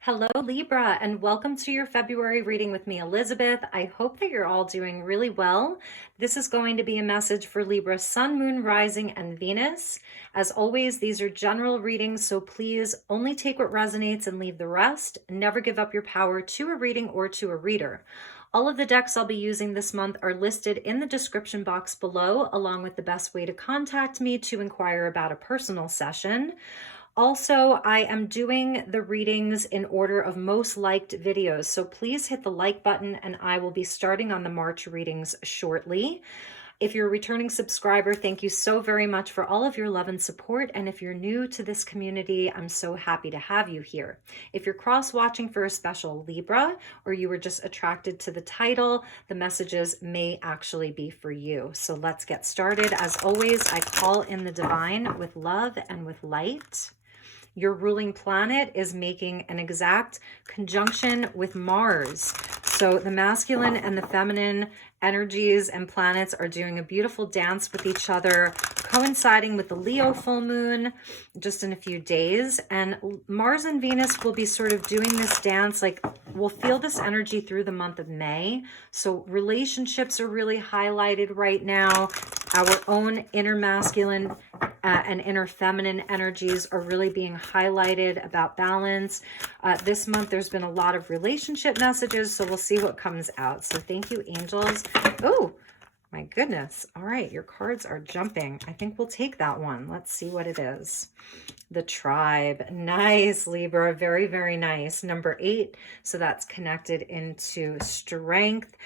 Hello, Libra, and welcome to your February reading with me, Elizabeth. I hope that you're all doing really well. This is going to be a message for Libra, Sun, Moon, Rising, and Venus. As always, these are general readings, so please only take what resonates and leave the rest. Never give up your power to a reading or to a reader. All of the decks I'll be using this month are listed in the description box below, along with the best way to contact me to inquire about a personal session. Also, I am doing the readings in order of most liked videos, so please hit the like button and I will be starting on the March readings shortly. If you're a returning subscriber, thank you so very much for all of your love and support. And if you're new to this community, I'm so happy to have you here. If you're cross-watching for a special Libra, or you were just attracted to the title, the messages may actually be for you. So let's get started. As always, I call in the divine with love and with light. Your ruling planet is making an exact conjunction with Mars. So the masculine and the feminine energies and planets are doing a beautiful dance with each other, coinciding with the Leo full moon just in a few days. And Mars and Venus will be sort of doing this dance, like we'll feel this energy through the month of May. So relationships are really highlighted right now. Our own inner masculine and inner feminine energies are really being highlighted about balance. This month, there's been a lot of relationship messages, so we'll see what comes out. So thank you, angels. Oh, my goodness. All right, your cards are jumping. I think we'll take that one. Let's see what it is. The tribe. Nice, Libra. Very, very nice. Number 8. So that's connected into strength.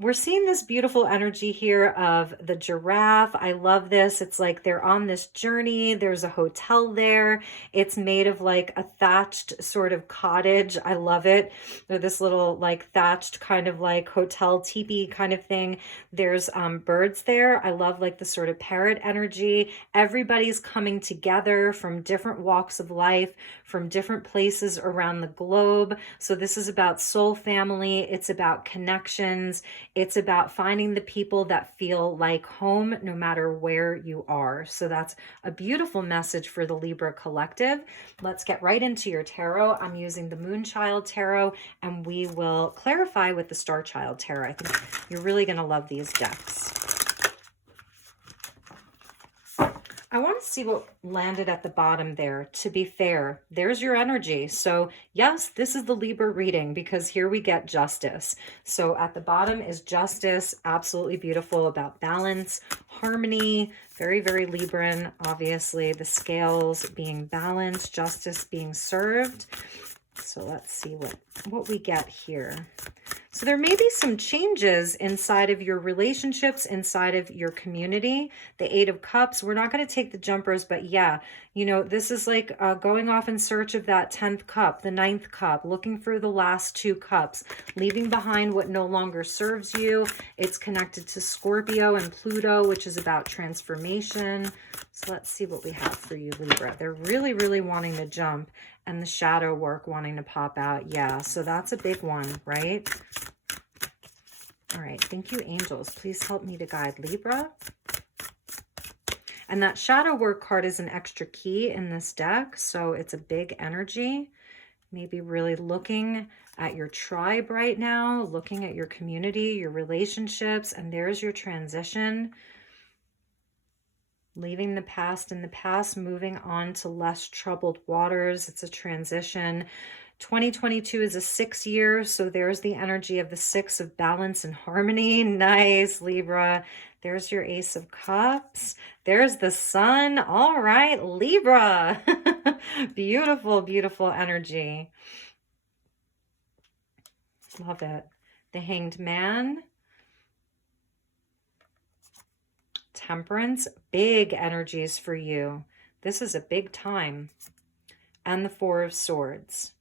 We're seeing this beautiful energy here of the giraffe. I love this. It's like they're on this journey. There's a hotel there. It's made of like a thatched sort of cottage. I love it. They're this little like thatched kind of like hotel teepee kind of thing. There's birds there. I love like the sort of parrot energy. Everybody's coming together from different walks of life, from different places around the globe. So this is about soul family. It's about connections. It's about finding the people that feel like home no matter where you are. So that's a beautiful message for the Libra collective. Let's get right into your tarot. I'm using the Moonchild tarot, and we will clarify with the StarChild tarot. I think you're really going to love these decks. I want to see what landed at the bottom there. To be fair, there's your energy. So yes, this is the Libra reading because here we get justice. So at the bottom is justice, absolutely beautiful, about balance, harmony, very, very Libran, obviously. The scales being balanced, justice being served. So let's see what we get here. So there may be some changes inside of your relationships, inside of your community. The 8 of Cups, we're not going to take the jumpers, but yeah, you know, this is like going off in search of that 10th cup, the 9th cup, looking for the last 2 cups, leaving behind what no longer serves you. It's connected to Scorpio and Pluto, which is about transformation. So let's see what we have for you, Libra. They're really, really wanting to jump, and the shadow work wanting to pop out. Yeah, so that's a big one, right? All right, thank you, angels. Please help me to guide Libra. And that shadow work card is an extra key in this deck, so it's a big energy. Maybe really looking at your tribe right now, looking at your community, your relationships, and there's your transition. Leaving the past in the past, moving on to less troubled waters. It's a transition. 2022 is a 6 year, so there's the energy of the 6 of balance and harmony. Nice, Libra. There's your Ace of Cups. There's the Sun. All right, Libra. Beautiful, beautiful energy. Love it. The Hanged Man. Temperance, big energies for you. This is a big time. And the 4 of Swords.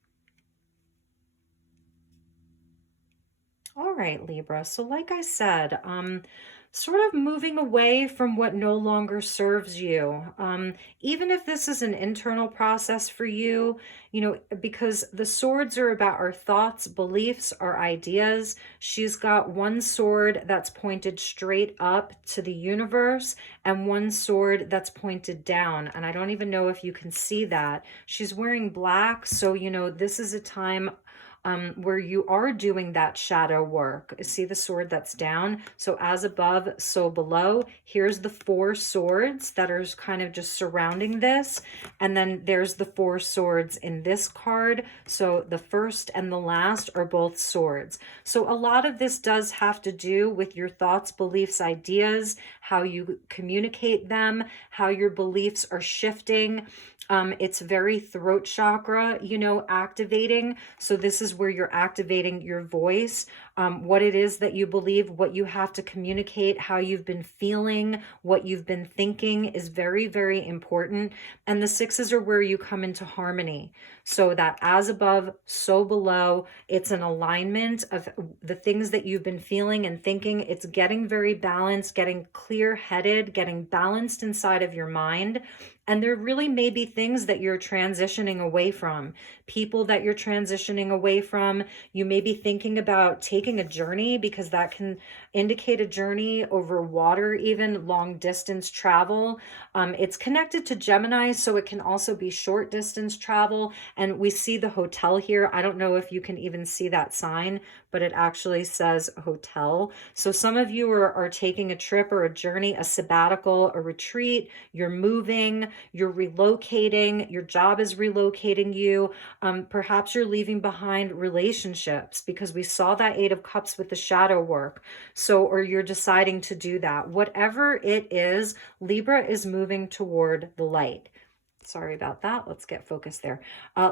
All right, Libra. So like I said, sort of moving away from what no longer serves you. Even if this is an internal process for you, you know, because the swords are about our thoughts, beliefs, our ideas. She's got one sword that's pointed straight up to the universe and one sword that's pointed down. And I don't even know if you can see that. She's wearing black. So, you know, this is a time where you are doing that shadow work. See the sword that's down? So as above, so below. Here's the 4 swords that are kind of just surrounding this. And then there's the 4 swords in this card. So the first and the last are both swords. So a lot of this does have to do with your thoughts, beliefs, ideas, how you communicate them, how your beliefs are shifting. It's very throat chakra, you know, activating. So this is where you're activating your voice, what it is that you believe, what you have to communicate, how you've been feeling, what you've been thinking is very, very important. And the 6s are where you come into harmony. So that as above, so below, it's an alignment of the things that you've been feeling and thinking. It's getting very balanced, getting clear-headed, getting balanced inside of your mind. And there really may be things that you're transitioning away from, people that you're transitioning away from. You may be thinking about taking a journey, because that can indicate a journey over water, even long distance travel. It's connected to Gemini, so it can also be short distance travel. And we see the hotel here. I don't know if you can even see that sign, but it actually says hotel. So some of you are taking a trip or a journey, a sabbatical, a retreat. You're moving, you're relocating, your job is relocating you. Perhaps you're leaving behind relationships, because we saw that 8 of Cups with the shadow work. So, or you're deciding to do that. Whatever it is, Libra is moving toward the light. Sorry about that. Let's get focused there.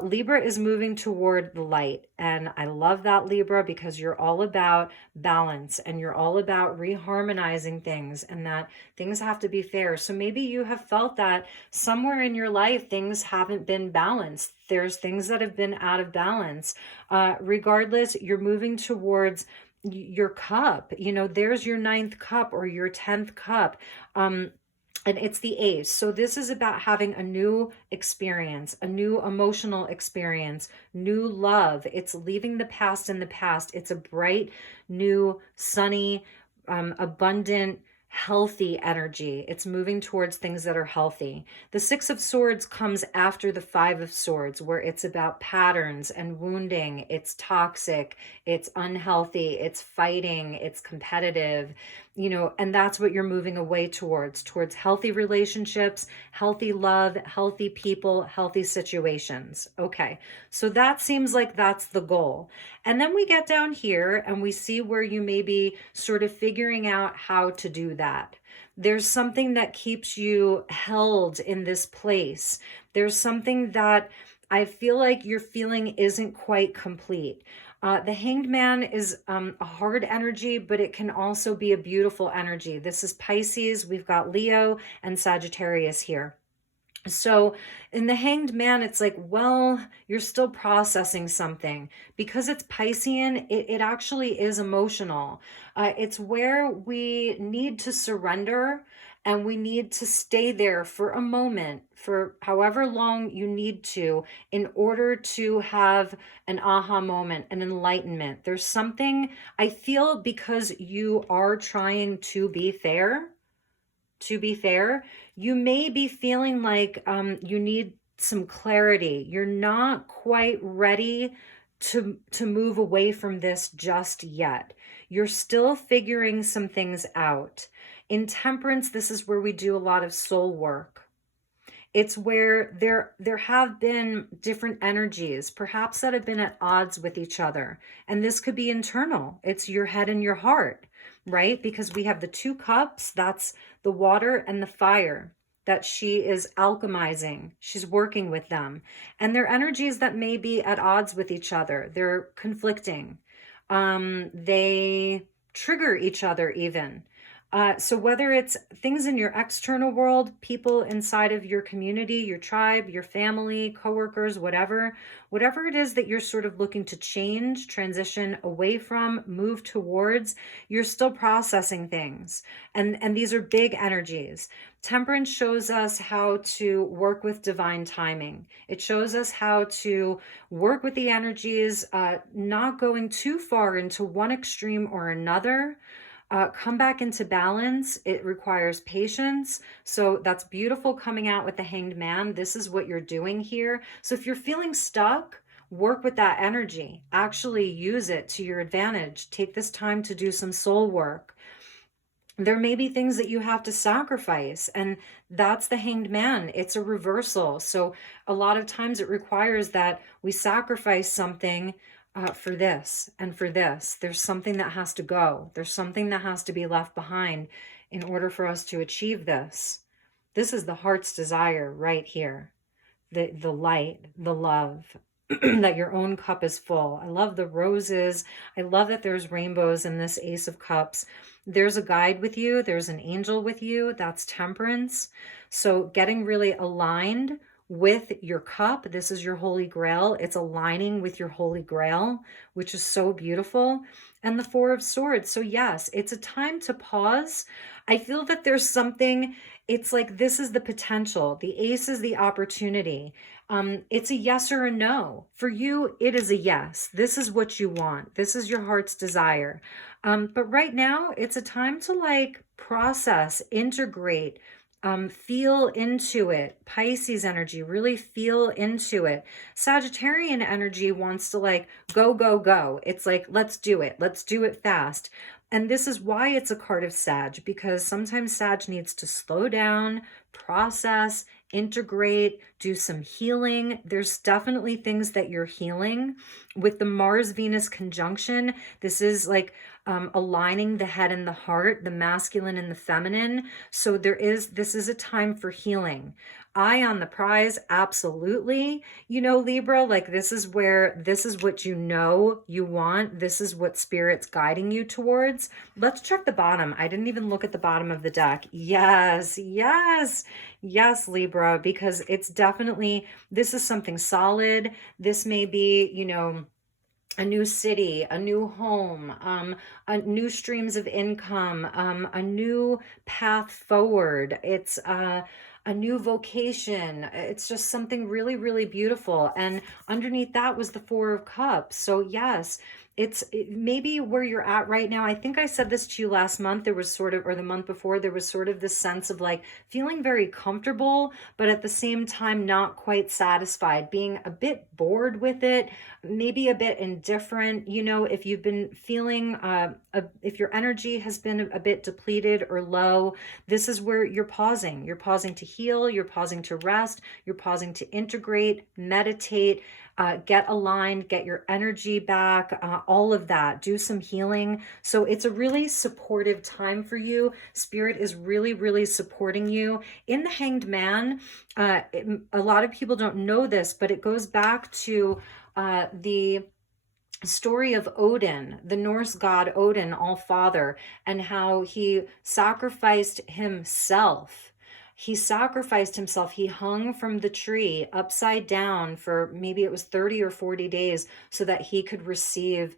Libra is moving toward the light. And I love that, Libra, because you're all about balance and you're all about reharmonizing things, and that things have to be fair. So maybe you have felt that somewhere in your life, things haven't been balanced. There's things that have been out of balance. Regardless, you're moving towards your cup. You know, there's your 9th cup or your 10th cup. And it's the Ace. So this is about having a new experience, a new emotional experience, new love. It's leaving the past in the past. It's a bright, new, sunny, abundant, healthy energy. It's moving towards things that are healthy. The 6 of Swords comes after the 5 of Swords, where it's about patterns and wounding. It's toxic, it's unhealthy, it's fighting, it's competitive, you know, and that's what you're moving away towards healthy relationships, healthy love, healthy people, healthy situations. Okay, so that seems like that's the goal. And then we get down here and we see where you may be sort of figuring out how to do that. There's something that keeps you held in this place. There's something that I feel like your feeling isn't quite complete. The Hanged Man is a hard energy, but it can also be a beautiful energy. This is Pisces. We've got Leo and Sagittarius here. So in the Hanged Man, it's like, well, you're still processing something. Because it's Piscean, it actually is emotional. It's where we need to surrender, and we need to stay there for a moment, for however long you need to, in order to have an aha moment, an enlightenment. There's something, I feel, because you are trying to be fair, you may be feeling like you need some clarity. You're not quite ready to move away from this just yet. You're still figuring some things out. In Temperance, this is where we do a lot of soul work. It's where there have been different energies, perhaps that have been at odds with each other. And this could be internal. It's your head and your heart, right? Because we have the 2 cups, that's the water and the fire that she is alchemizing. She's working with them. And they're energies that may be at odds with each other. They're conflicting. They trigger each other even. So whether it's things in your external world, people inside of your community, your tribe, your family, coworkers, whatever it is that you're sort of looking to change, transition away from, move towards, you're still processing things. And these are big energies. Temperance shows us how to work with divine timing. It shows us how to work with the energies, not going too far into one extreme or another. Come back into balance. It requires patience. So that's beautiful coming out with the Hanged Man. This is what you're doing here. So if you're feeling stuck, work with that energy. Actually use it to your advantage. Take this time to do some soul work. There may be things that you have to sacrifice, and that's the Hanged Man. It's a reversal. So a lot of times it requires that we sacrifice something for this and for this. There's something that has to go. There's something that has to be left behind in order for us to achieve this. This is the heart's desire right here. The light, the love, that your own cup is full. I love the roses. I love that there's rainbows in this Ace of Cups. There's a guide with you. There's an angel with you. That's Temperance. So getting really aligned with your cup. This is your Holy Grail. It's aligning with your Holy Grail, which is so beautiful. And the Four of Swords. So yes, it's a time to pause. I feel that there's something, it's like this is the potential. The Ace is the opportunity. It's a yes or a no. For you, it is a yes. This is what you want. This is your heart's desire. But right now, it's a time to like process, integrate, feel into it. Pisces energy, really feel into it. Sagittarian energy wants to like go, go, go. It's like, let's do it. Let's do it fast. And this is why it's a card of Sag, because sometimes Sag needs to slow down, process, integrate, do some healing. There's definitely things that you're healing. With the Mars-Venus conjunction, this is like aligning the head and the heart, the masculine and the feminine. So this is a time for healing. Eye on the prize, absolutely. You know, Libra, like this is what you know you want. This is what Spirit's guiding you towards. Let's check the bottom. I didn't even look at the bottom of the deck. Yes, yes, yes, Libra, because it's definitely, this is something solid. This may be, you know, a new city, a new home, a new streams of income, a new path forward. It's a new vocation. It's just something really, really beautiful. And underneath that was the Four of Cups. So yes, maybe where you're at right now. I think I said this to you last month. There was sort of, or the month before, there was sort of this sense of like feeling very comfortable, but at the same time, not quite satisfied, being a bit bored with it, maybe a bit indifferent. You know, if you've been feeling, if your energy has been a bit depleted or low, this is where you're pausing. You're pausing to heal. You're pausing to rest. You're pausing to integrate, meditate, get aligned, get your energy back, all of that, do some healing. So it's a really supportive time for you. Spirit is really, really supporting you. In the Hanged Man, a lot of people don't know this, but it goes back to the story of Odin, the Norse god Odin, All Father, and how he sacrificed himself. He sacrificed himself. He hung from the tree upside down for maybe it was 30 or 40 days so that he could receive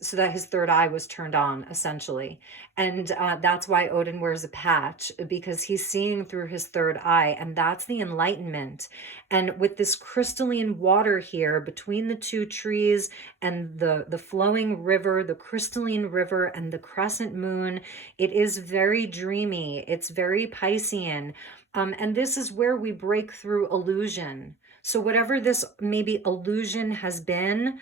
so that his third eye was turned on, essentially. And that's why Odin wears a patch, because he's seeing through his third eye, and that's the enlightenment. And with this crystalline water here between the two trees and the flowing river, the crystalline river and the crescent moon, it is very dreamy. It's very Piscean. And this is where we break through illusion. So whatever this maybe illusion has been,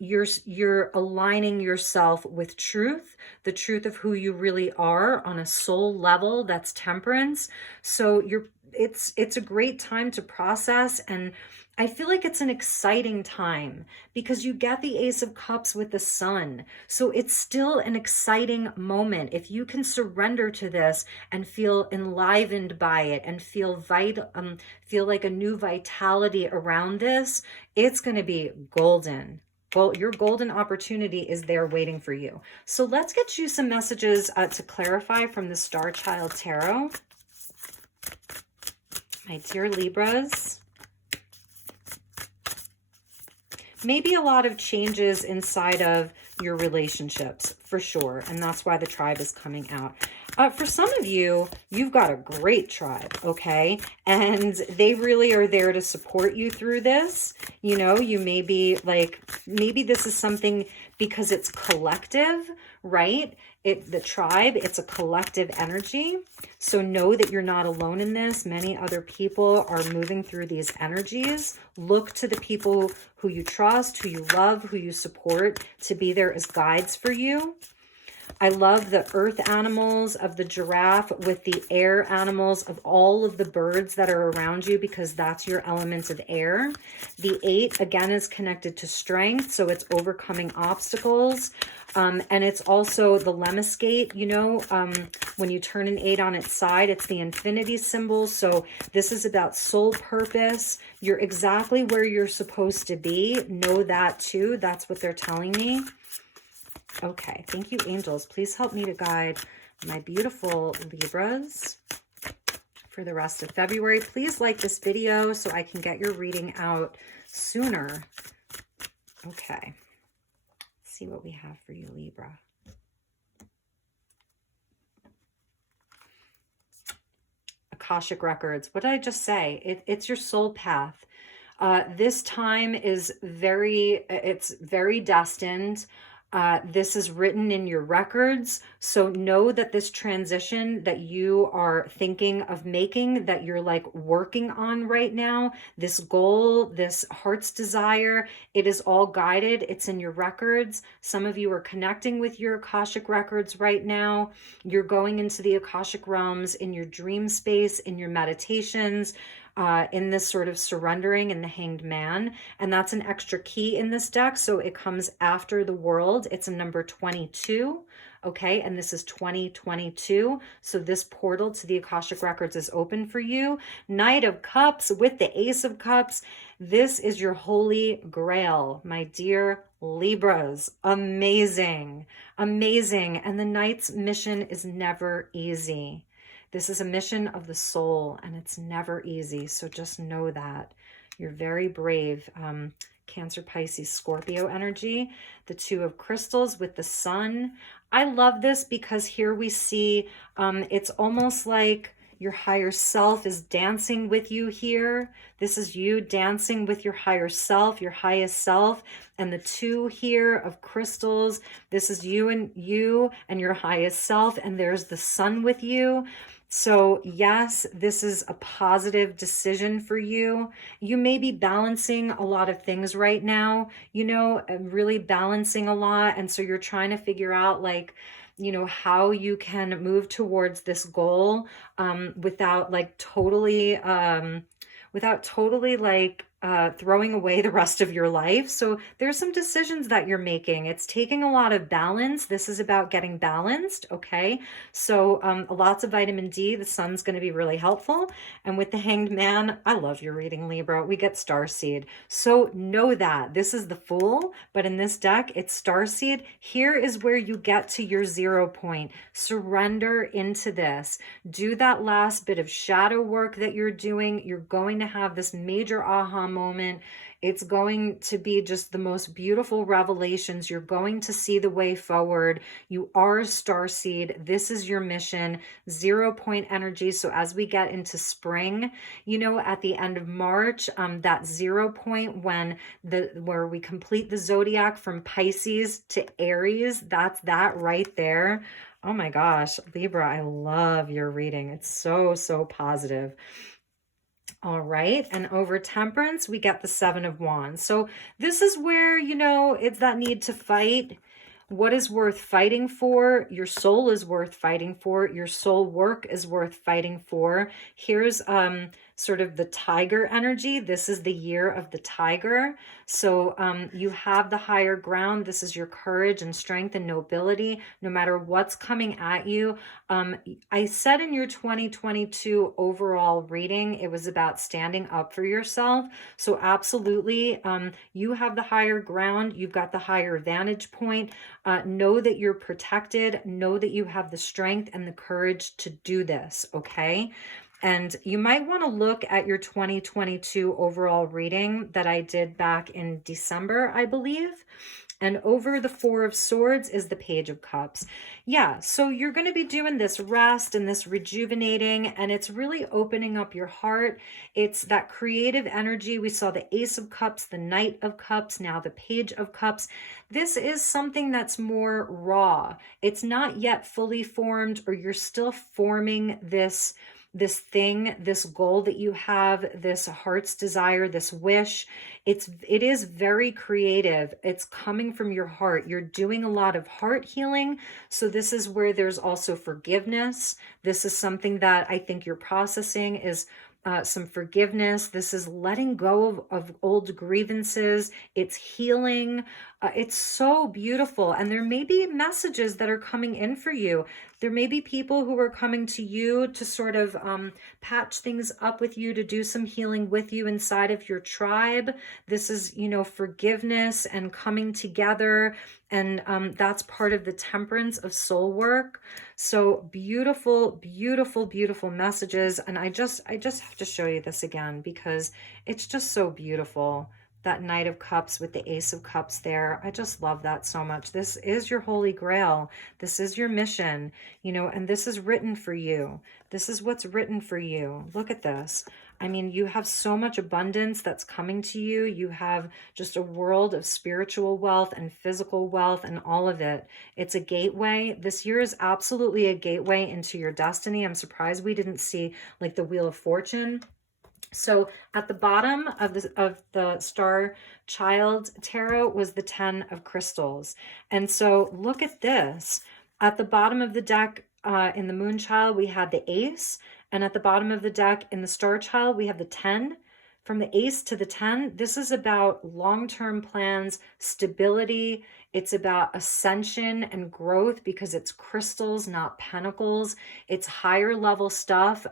you're aligning yourself with truth, the truth of who you really are on a soul level. That's Temperance. So it's a great time to process, and I feel like it's an exciting time because you get the Ace of Cups with the Sun. So it's still an exciting moment. If you can surrender to this and feel enlivened by it and feel like a new vitality around this, it's going to be golden. Well, your golden opportunity is there waiting for you. So let's get you some messages to clarify from the StarChild Tarot. My dear Libras. Maybe a lot of changes inside of your relationships, for sure. And that's why the tribe is coming out. For some of you, you've got a great tribe, okay? And they really are there to support you through this. You know, you may be like, maybe this is something because it's collective, right? The tribe, it's a collective energy. So know that you're not alone in this. Many other people are moving through these energies. Look to the people who you trust, who you love, who you support to be there as guides for you. I love the earth animals of the giraffe with the air animals of all of the birds that are around you, because that's your element of air. The 8, again, is connected to strength, so it's overcoming obstacles. And it's also the lemniscate, you know, when you turn an 8 on its side, it's the infinity symbol. So this is about soul purpose. You're exactly where you're supposed to be. Know that too. That's what they're telling me. Okay, thank you, angels. Please help me to guide my beautiful Libras for the rest of February. Please like this video so I can get your reading out sooner. Okay, let's see what we have for you, Libra. Akashic Records. What did I just say? It's your soul path. This time is it's very destined. This is written in your records. So know that this transition that you are thinking of making, that you're like working on right now, this goal, this heart's desire, it is all guided. It's in your records. Some of you are connecting with your Akashic records right now. You're going into the Akashic realms in your dream space, in your meditations, in this sort of surrendering in the Hanged Man. And that's an extra key in this deck. So it comes after the World. It's a number 22. Okay, and this is 2022. So this portal to the Akashic Records is open for you. Knight of Cups with the Ace of Cups. This is your holy grail, my dear Libras. Amazing, amazing. And the Knight's mission is never easy. This is a mission of the soul, and it's never easy. So just know that. You're very brave. Cancer, Pisces, Scorpio energy. The 2 of Crystals with the Sun. I love this because here we see it's almost like your higher self is dancing with you here. This is you dancing with your higher self, your highest self. And the 2 here of Crystals, this is you and your highest self. And there's the Sun with you. So yes, this is a positive decision for you. You may be balancing a lot of things right now, you know, really balancing a lot. And so you're trying to figure out, like, you know, how you can move towards this goal without totally like throwing away the rest of your life. So there's some decisions that you're making. It's taking a lot of balance. This is about getting balanced, okay? So lots of vitamin D. The sun's going to be really helpful. And with the Hanged Man, I love your reading, Libra. We get Starseed. So know that. This is the Fool, but in this deck, it's Starseed. Here is where you get to your 0 point. Surrender into this. Do that last bit of shadow work that you're doing. You're going to have this major aha moment. It's going to be just the most beautiful revelations. You're going to see the way forward. You are a starseed. This is your mission. 0 point energy. So as we get into spring, you know, at the end of March, that 0 point where we complete the zodiac from Pisces to Aries, that's that right there. Oh my gosh, Libra, I love your reading. It's so, so positive. All right, and over Temperance, we get the 7 of Wands. So this is where, you know, it's that need to fight. What is worth fighting for? Your soul is worth fighting for. Your soul work is worth fighting for. Here's sort of the tiger energy. This is the year of the tiger. So you have the higher ground. This is your courage and strength and nobility, no matter what's coming at you. I said in your 2022 overall reading, it was about standing up for yourself. So absolutely, you have the higher ground. You've got the higher vantage point. Know that you're protected. Know that you have the strength and the courage to do this, okay? And you might want to look at your 2022 overall reading that I did back in December, I believe. And over the Four of Swords is the Page of Cups. Yeah, so you're going to be doing this rest and this rejuvenating, and it's really opening up your heart. It's that creative energy. We saw the Ace of Cups, the Knight of Cups, now the Page of Cups. This is something that's more raw. It's not yet fully formed, or you're still forming this thing, this goal that you have, this heart's desire, this wish. It is very creative. It's coming from your heart. You're doing a lot of heart healing. So this is where there's also forgiveness. This is something that I think you're processing, is some forgiveness. This is letting go of old grievances. It's healing. It's so beautiful. And there may be messages that are coming in for you. There may be people who are coming to you to sort of patch things up with you, to do some healing with you inside of your tribe. This is, you know, forgiveness and coming together. And that's part of the temperance of soul work. So beautiful, beautiful, beautiful messages. And I just have to show you this again because it's just so beautiful. That Knight of Cups with the Ace of Cups there. I just love that so much. This is your holy grail. This is your mission, you know, and this is written for you. This is what's written for you. Look at this. I mean, you have so much abundance that's coming to you. You have just a world of spiritual wealth and physical wealth and all of it. It's a gateway. This year is absolutely a gateway into your destiny. I'm surprised we didn't see like the Wheel of Fortune. So at the bottom of the StarChild tarot was the 10 of crystals. And so look at this. At the bottom of the deck in the Moonchild, we had the Ace. And at the bottom of the deck in the StarChild, we have the 10. From the Ace to the 10, this is about long-term plans, stability. It's about ascension and growth because it's crystals, not pentacles. It's higher level stuff.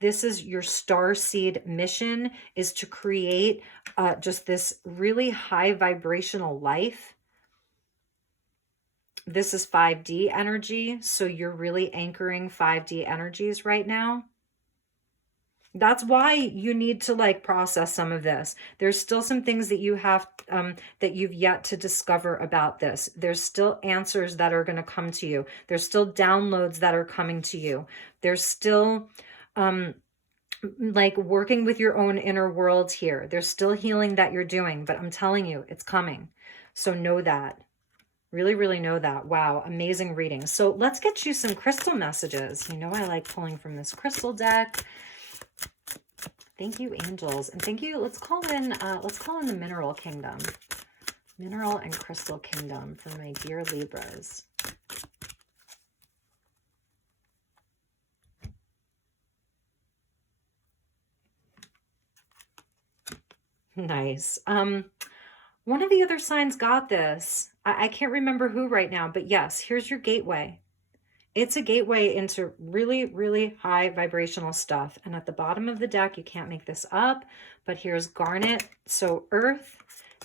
This is your Starseed mission, is to create just this really high vibrational life. This is 5D energy. So you're really anchoring 5D energies right now. That's why you need to like process some of this. There's still some things that you have, that you've yet to discover about this. There's still answers that are going to come to you. There's still downloads that are coming to you. There's still, like working with your own inner world here. There's still healing that you're doing, but I'm telling you, it's coming. So know that. Really, really know that. Wow, amazing reading. So let's get you some crystal messages. You know, I like pulling from this crystal deck. Thank you, angels. And thank you. Let's call in the mineral kingdom. Mineral and crystal kingdom for my dear Libras. Nice. One of the other signs got this. I can't remember who right now, but yes, here's your gateway. It's a gateway into really, really high vibrational stuff. And at the bottom of the deck, you can't make this up, but here's garnet. So earth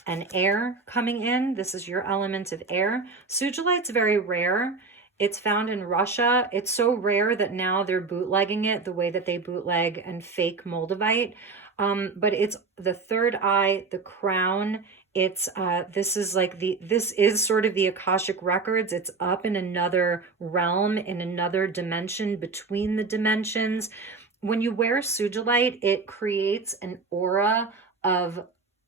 and air coming in. This is your element of air. Sugilite's very rare. It's found in Russia. It's so rare that now they're bootlegging it the way that they bootleg and fake Moldavite. But it's the third eye, the crown. It's this is sort of the Akashic records. It's up in another realm, in another dimension, between the dimensions. When you wear Sugilite, it creates an aura of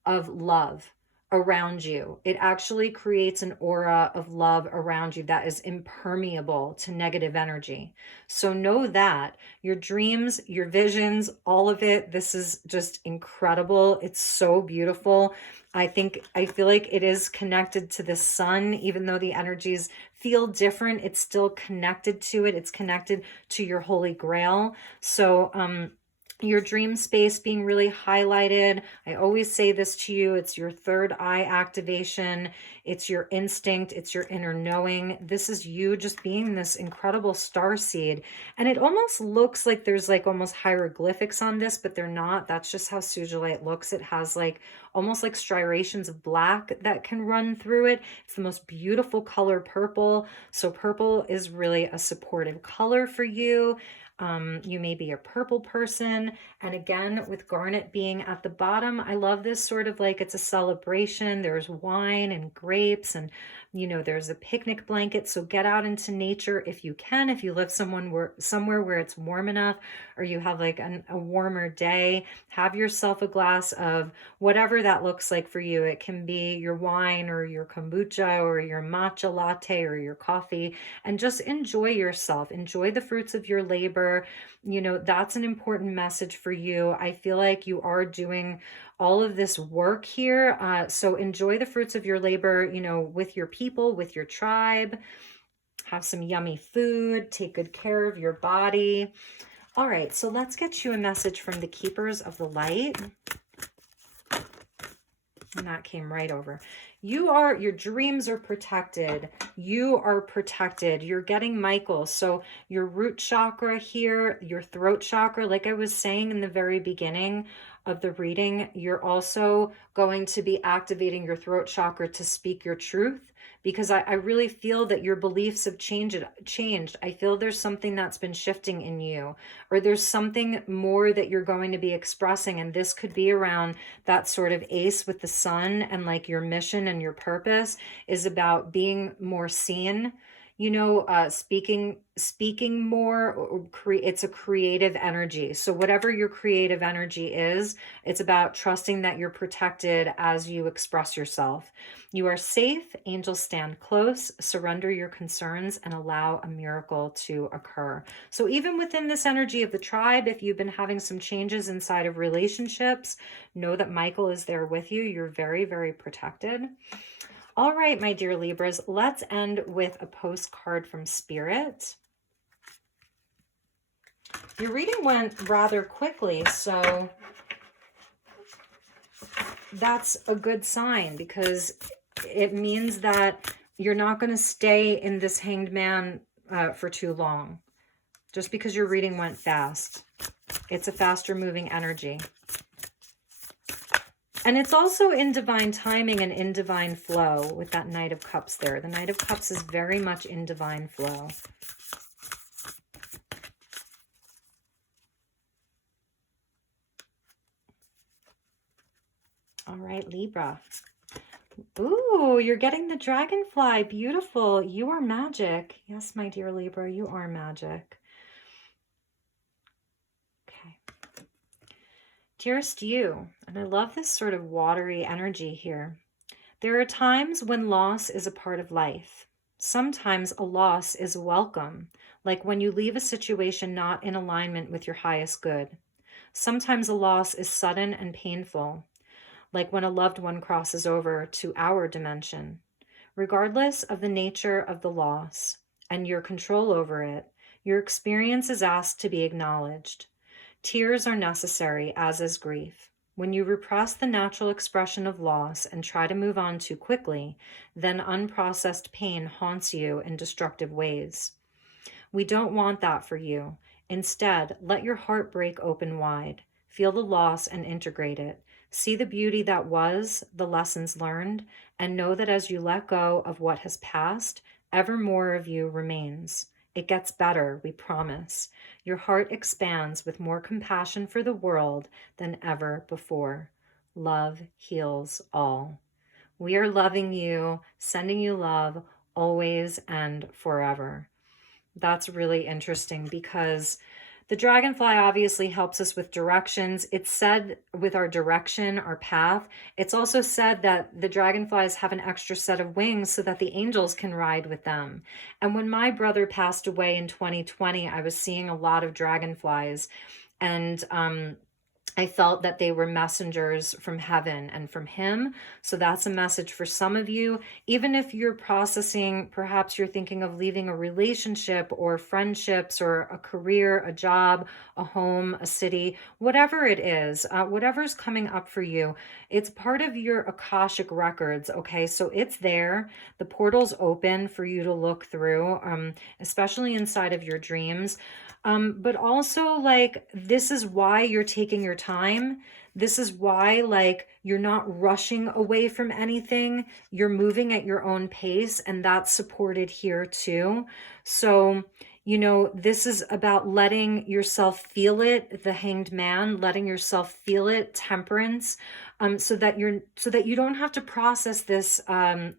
love around you. It actually creates an aura of love around you that is impermeable to negative energy. So know that your dreams, your visions, all of it, this is just incredible. It's so beautiful. I feel like it is connected to the sun, even though the energies feel different, it's still connected to it. It's connected to your holy grail. So, your dream space being really highlighted. I always say this to you, it's your third eye activation, it's your instinct, it's your inner knowing. This is you just being this incredible star seed. And it almost looks like there's like almost hieroglyphics on this, but they're not. That's just how sugilite looks. It has like almost like striations of black that can run through it. It's the most beautiful color, purple. So purple is really a supportive color for you. You may be a purple person. And again, with garnet being at the bottom, I love this sort of like it's a celebration. There's wine and grapes and, you know, there's a picnic blanket. So get out into nature if you can, if you live somewhere where it's warm enough, or you have like a warmer day, have yourself a glass of whatever that looks like for you. It can be your wine or your kombucha or your matcha latte or your coffee, and just enjoy yourself. Enjoy the fruits of your labor. You know, that's an important message for you. I feel like you are doing all of this work here. So enjoy the fruits of your labor, you know, with your people, with your tribe. Have some yummy food. Take good care of your body. All right, so let's get you a message from the Keepers of the Light. And that came right over. Your dreams are protected. You are protected. You're getting Michael. So your root chakra here, your throat chakra, like I was saying in the very beginning of the reading, you're also going to be activating your throat chakra to speak your truth, because I really feel that your beliefs have changed. I feel there's something that's been shifting in you, or there's something more that you're going to be expressing. And this could be around that sort of ace with the sun, and like your mission and your purpose is about being more seen, you know, speaking more, or it's a creative energy. So whatever your creative energy is, it's about trusting that you're protected as you express yourself. You are safe. Angels stand close. Surrender your concerns and allow a miracle to occur. So even within this energy of the tribe, if you've been having some changes inside of relationships, know that Michael is there with you. You're very, very protected. All right, my dear Libras, let's end with a postcard from Spirit. Your reading went rather quickly, so that's a good sign, because it means that you're not going to stay in this Hanged Man for too long. Just because your reading went fast. It's a faster moving energy. And it's also in divine timing and in divine flow with that Knight of Cups there. The Knight of Cups is very much in divine flow. All right, Libra. Ooh, you're getting the dragonfly. Beautiful. You are magic. Yes, my dear Libra, you are magic. Okay. Dearest you, and I love this sort of watery energy here. There are times when loss is a part of life. Sometimes a loss is welcome, like when you leave a situation not in alignment with your highest good. Sometimes a loss is sudden and painful, like when a loved one crosses over to our dimension. Regardless of the nature of the loss and your control over it, your experience is asked to be acknowledged. Tears are necessary, as is grief. When you repress the natural expression of loss and try to move on too quickly, then unprocessed pain haunts you in destructive ways. We don't want that for you. Instead, let your heart break open wide. Feel the loss and integrate it. See the beauty that was, the lessons learned, and know that as you let go of what has passed, ever more of you remains. It gets better, we promise. Your heart expands with more compassion for the world than ever before. Love heals all. We are loving you, sending you love always and forever. That's really interesting, because the dragonfly obviously helps us with directions. It's said with our direction, our path. It's also said that the dragonflies have an extra set of wings so that the angels can ride with them. And when my brother passed away in 2020, I was seeing a lot of dragonflies. And I felt that they were messengers from heaven and from him. So that's a message for some of you. Even if you're processing, perhaps you're thinking of leaving a relationship or friendships or a career, a job, a home, a city, whatever it is, whatever's coming up for you, it's part of your Akashic records. Okay. So it's there. The portal's open for you to look through, especially inside of your dreams. But also, like, this is why you're taking your time. This is why, like, you're not rushing away from anything. You're moving at your own pace, and that's supported here too. So, you know, this is about letting yourself feel it, the Hanged Man, letting yourself feel it, temperance, so that you don't have to process this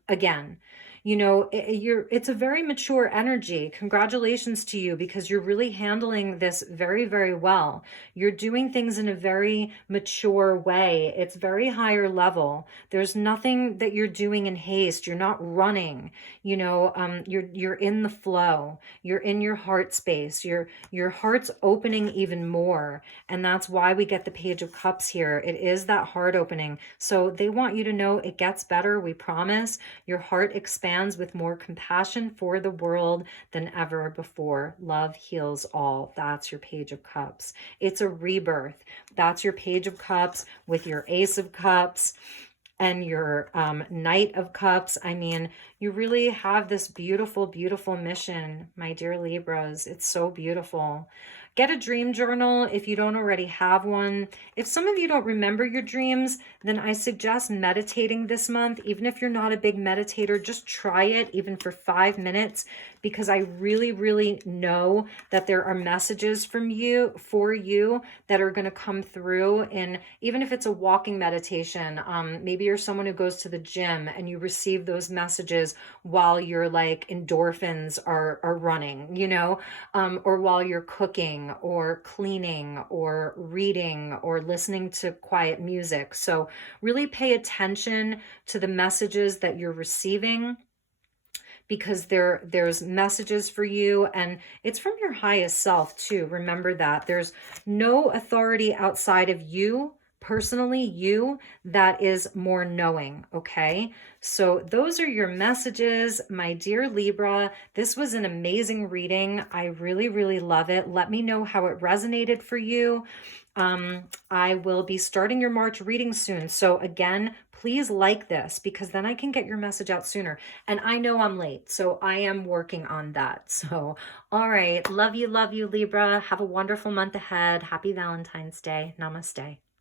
again. You know, it's a very mature energy. Congratulations to you, because you're really handling this very, very well. You're doing things in a very mature way. It's very higher level. There's nothing that you're doing in haste. You're not running. You know, you're in the flow. You're in your heart space. Your heart's opening even more, and that's why we get the Page of Cups here. It is that heart opening. So they want you to know it gets better. We promise. Your heart expands with more compassion for the world than ever before. Love heals all. That's your Page of Cups. It's a rebirth. That's your Page of Cups with your Ace of Cups and your Knight of Cups. I mean, you really have this beautiful, beautiful mission, my dear Libras. It's so beautiful. Get a dream journal if you don't already have one. If some of you don't remember your dreams, then I suggest meditating this month. Even if you're not a big meditator, just try it even for 5 minutes, because I really, really know that there are messages from you, for you, that are going to come through. And even if it's a walking meditation, maybe you're someone who goes to the gym and you receive those messages while your like endorphins are running, you know, or while you're cooking or cleaning or reading or listening to quiet music. So really pay attention to the messages that you're receiving, because there's messages for you, and it's from your highest self too. Remember that there's no authority outside of you, personally you, that is more knowing. Okay, so those are your messages, my dear Libra. This was an amazing reading. I really, really love it. Let me know how it resonated for you. I will be starting your March reading soon. So again, please like this, because then I can get your message out sooner. And I know I'm late, so I am working on that. So, all right. Love you, Libra. Have a wonderful month ahead. Happy Valentine's Day. Namaste.